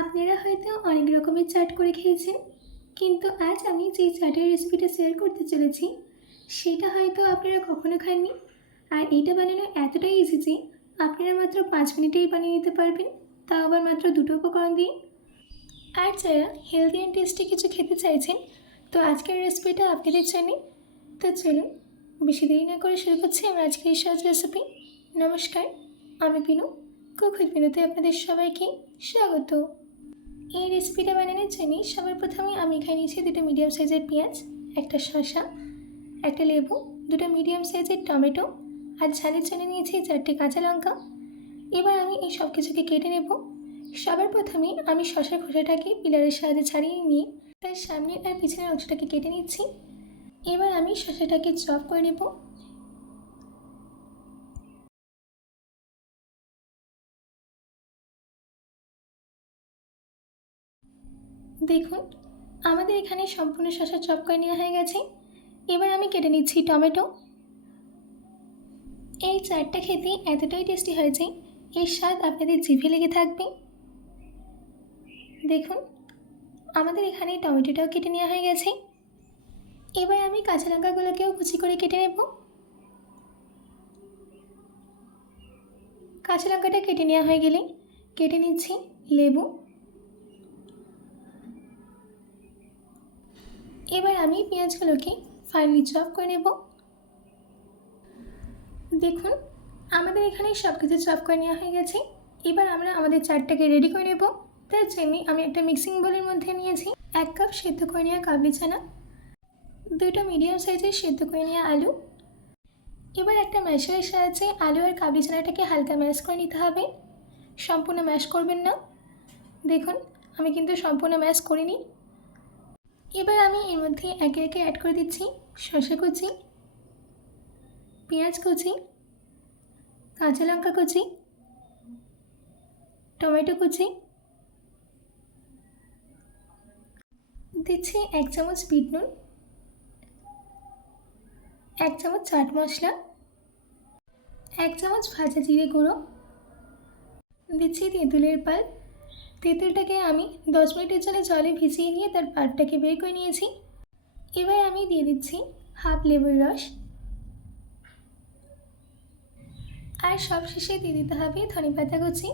আপনারা হয়তো অনেক রকমের চাট করে খেয়েছেন, কিন্তু আজ আমি যে চাটের রেসিপিটা শেয়ার করতে চলেছি, সেটা হয়তো আপনারা কখনো খাননি। আর এটা বানানো এতটাই ইজি যে আপনারা মাত্র পাঁচ মিনিটেই বানিয়ে নিতে পারবেন, তাও আবার মাত্র দুটো উপকরণ দিয়ে। আর যারা হেলদি অ্যান্ড টেস্টি কিছু খেতে চাইছেন, তো আজকের রেসিপিটা আপনাদের জন্য। তো চলুন, বেশি দেরি না করে শুরু করছি আমার আজকের এই সহজ রেসিপি নমস্কার, আমি পিনু। কুক উইথ পিনুতে আপনাদের সবাইকে স্বাগত। এই রেসিপিটা বানানোর জন্য সবার প্রথমে আমি এখানে নিয়েছি দুটো মিডিয়াম সাইজের পেঁয়াজ, একটা শসা, একটা লেবু, দুটো মিডিয়াম সাইজের টমেটো আর ঝালের জন্য নিয়েছি চারটে কাঁচা লঙ্কা। এবার আমি এই সব কিছুকে কেটে নেব। সবার প্রথমে আমি শশার খোসাটাকে পিলারের সাহায্যে ছাড়িয়ে নিয়ে তার সামনের আর পিছনের অংশটাকে কেটে নিচ্ছি। এবার আমি শশাটাকে চপ করে নেব। দেখুন, আমাদের এখানে সম্পূর্ণ শশা চপ করে নেওয়া হয়ে গেছে। এবার আমি কেটে নিচ্ছি টমেটো। এই চাটটা খেতে এতটাই টেস্টি হয়েছে এর স্বাদ আপনাদের জিভে লেগে থাকবে। দেখুন, আমাদের এখানে টমেটোটাও কেটে নেওয়া হয়ে গেছে। এবার আমি কাঁচা লঙ্কাগুলোকেও কুচি করে কেটে নেব। কাঁচা লঙ্কাটা কেটে নেওয়া হয়ে গেলে কেটে নিচ্ছি লেবু। এবার আমি পেঁয়াজগুলোকে ফাইনালি চপ করে নেব। দেখুন, আমাদের এখানে সব কিছু চপ করে নেওয়া হয়ে গেছে। এবার আমরা আমাদের চারটাকে রেডি করে নেব। তার জন্যে আমি একটা মিক্সিং বোলের মধ্যে নিয়েছি। এক কাপ সেদ্ধ করে নেওয়া কাবলি চানা, দুটো মিডিয়াম সাইজের সেদ্ধ করে নেওয়া আলু। এবার একটা ম্যাশারের সাহায্যে আলু আর কাবলি চানাটাকে হালকা ম্যাশ করে নিতে হবে। সম্পূর্ণ ম্যাশ করবেন না। দেখুন, আমি কিন্তু সম্পূর্ণ ম্যাশ করিনি। এবার আমি এর মধ্যে একে একে অ্যাড করে দিচ্ছি। শসা কুচি, পেঁয়াজ কুচি, কাঁচা লঙ্কা কুচি, টমেটো কুচি। দিচ্ছি এক চামচ বিট নুন, এক চামচ চাট মশলা, এক চামচ ভাজা জিরে গুঁড়ো। দিচ্ছি তেঁতুলের পাল তেঁতুলটাকে আমি দশ মিনিটের জন্য জলে ভিজিয়ে নিয়ে তার পাটটাকে বের করে নিয়েছি। এবার আমি দিয়ে দিচ্ছি হাফ লেবুর রস। আর সব শেষে দিয়ে দিতে হবে ধনে পাতা কুচি।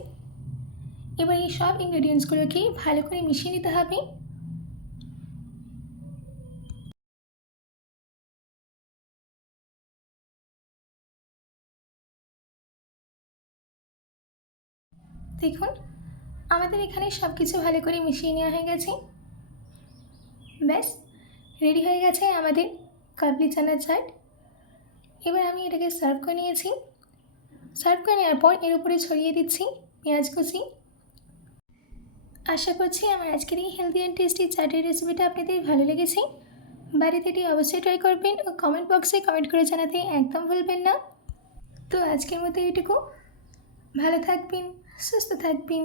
এবার এই সব ইনগ্রেডিয়েন্টসগুলোকে ভালো করে মিশিয়ে নিতে হবে। দেখুন আমাদের এখানে সব কিছু ভালো করে মিশিয়ে নেওয়া হয়ে গেছে। ব্যাস, রেডি হয়ে গেছে আমাদের কাবলি চানা চাট। এবার আমি এটাকে সার্ভ করে নিয়েছি। সার্ভ করে নেওয়ার পর এর উপরে ছড়িয়ে দিচ্ছি পেঁয়াজ কুচি। আশা করছি আমার আজকের এই হেলদি অ্যান্ড টেস্টি চাটের রেসিপিটা আপনাদের ভালো লেগেছে। বাড়িতে এটি অবশ্যই ট্রাই করবেন ও কমেন্ট বক্সে কমেন্ট করে জানাতে একদম ভুলবেন না। তো আজকের মতো এইটুকু। ভালো থাকবেন, সুস্থ থাকবেন।